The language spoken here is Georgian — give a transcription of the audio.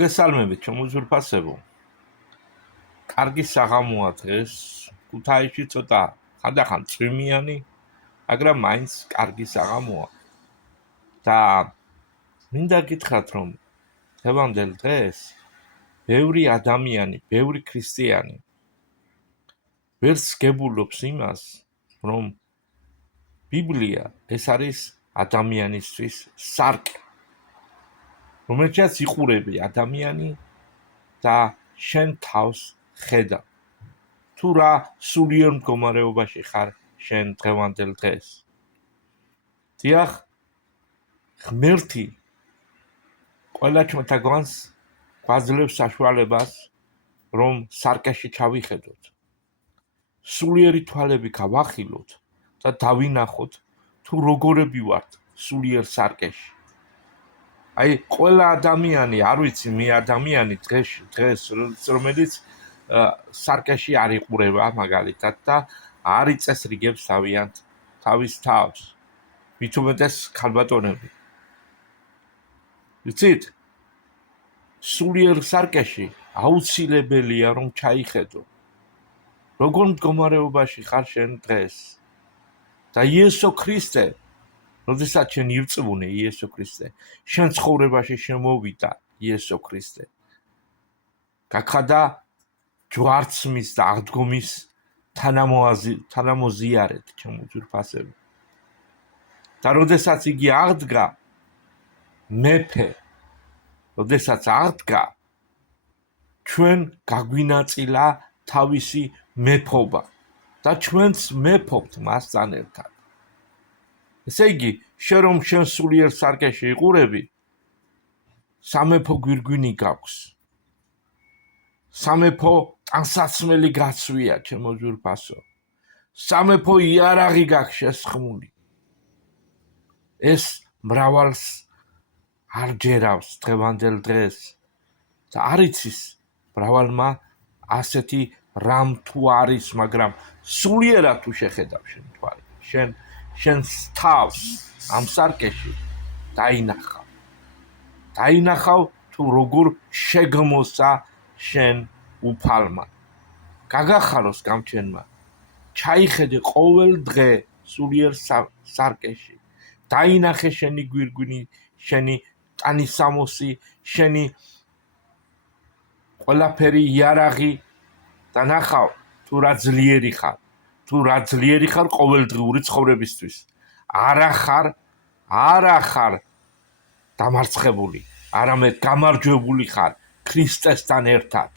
მოგესალმებით, შემოძვირფასებო. კარგი საღამოა დღეს. ქუთაისში ცოტა ხანდახან წვიმიანი, მაგრამ მაინც კარგი საღამოა. და მინდა გითხრათ, რომ დღევანდელ დღეს ბევრი ადამიანი, ბევრი ქრისტიანი ვერც გებულობს იმას, რომ ბიბლია ეს არის ადამიანისთვის სარკე, რომელსაც იყურები ადამიანი და შენ თავს ხედავ. თუ რა სულიერ მდგომარეობაში ხარ შენ დღევანდელ დღეს. დიახ, ღმერთი ყველა ჩვენთაგანს გვაძლევს საშუალებას, რომ სარკეში ჩავიხედოთ. სულიერი თვალები გავახილოთ და დავინახოთ, თუ როგორები ვართ სულიერ სარკეში. აი, ყველა ადამიანი, არ ვიცი, მე ადამიანი დღეს რომელიც სარკეში არ იყურება მაგალითად და არ იწესრიგებს თავიანთ თავის თავს. მით უმეტეს ქალბატონები. ვიცით? სულიერ სარკეში აუცილებელია რომ ჩაიხედო. როგორ მდგომარეობაში ხარ შენ დღეს? და იესო ქრისტე, როდესაც შენ ირწმუნე იესო ქრისტე, შენ ცხოვრებაში შემოვიდა იესო ქრისტე. გაქხადა ჯვარცმის და აღდგომის თანამოზიარეთ, ჩემო ძვირფასები. და როდესაც იგი აღდგა, მეფე, როდესაც აღდგა, ჩვენ გაგვინაწილა თავისი მეფობა და ჩვენც მეფობთ მასთან ერთად. ესე იგი, შენ რომ შენ სულიერ სარკეში იყურები, სამეფო გვირგვინი გაქვს. სამეფო ტანსაცმელი გაცვია, ჩემო ძვირფასო. სამეფო იარაღი გაქვს შესხმული. ეს მრავალს არ ჯერავს დღევანდელ დღეს და არ იცის მრავალმა ასეთი რამ თუ არის, მაგრამ სულიერად თუ შეხედავ შენ თვალი, შენ თავს ამ სარკეში დაინახავ თუ როგორ შეგმოსა შენ უფალმა. გაგახაროს გამჩენმა, ჩაიხედე ყოველ დღე სულიერ სარკეში. დაინახე შენი გვირგვინი, შენი ტანისამოსი, შენი ყველაფერი იარაღი და ნახავ თუ რა ძლიერი ხარ. თუ რა ძლიერი ხარ ყოველდღიური ცხოვრებისთვის. არა ხარ დამარცხებული, არამედ გამარჯვებული ხარ ქრისტესთან ერთად.